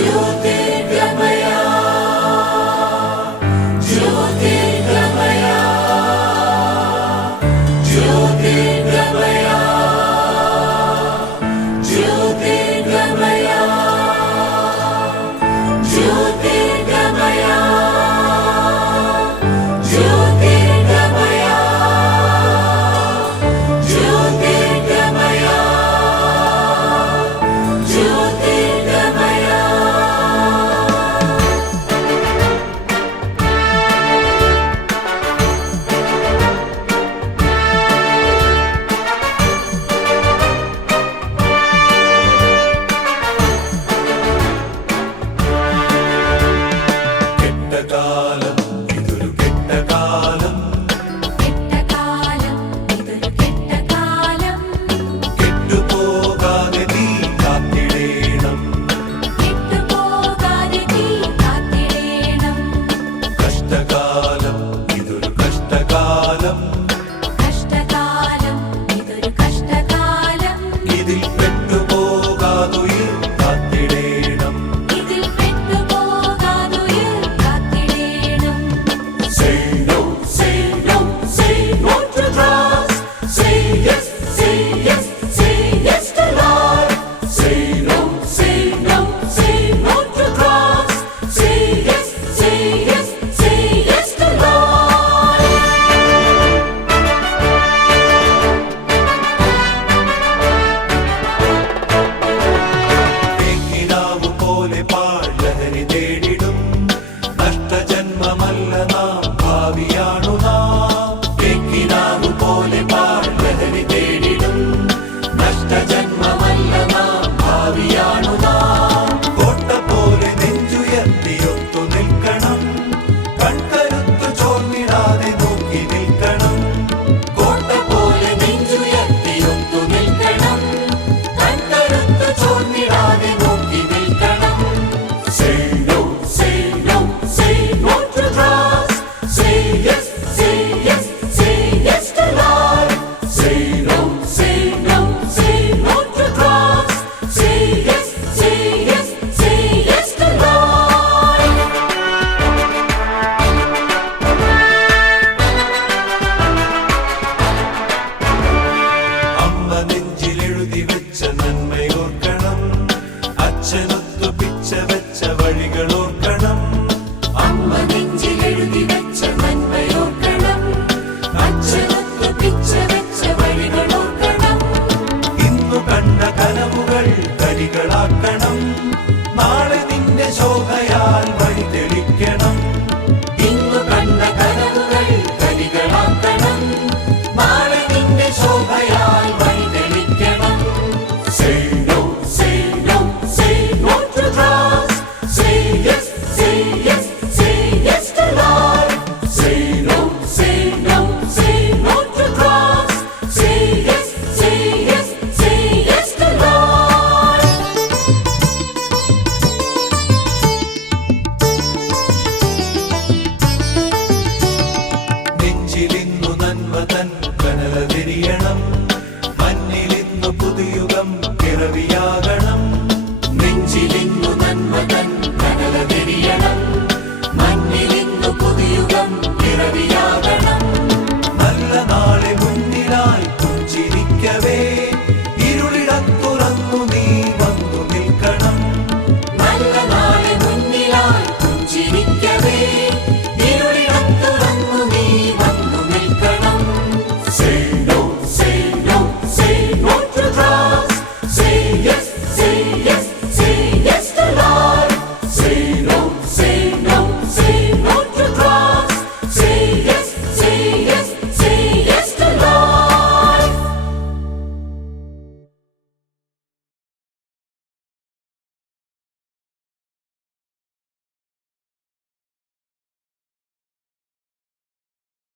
you. കരികളാക്കണം നാളെ നിന്റെ ശോഭയാൽ വഴി തെളിക്കണം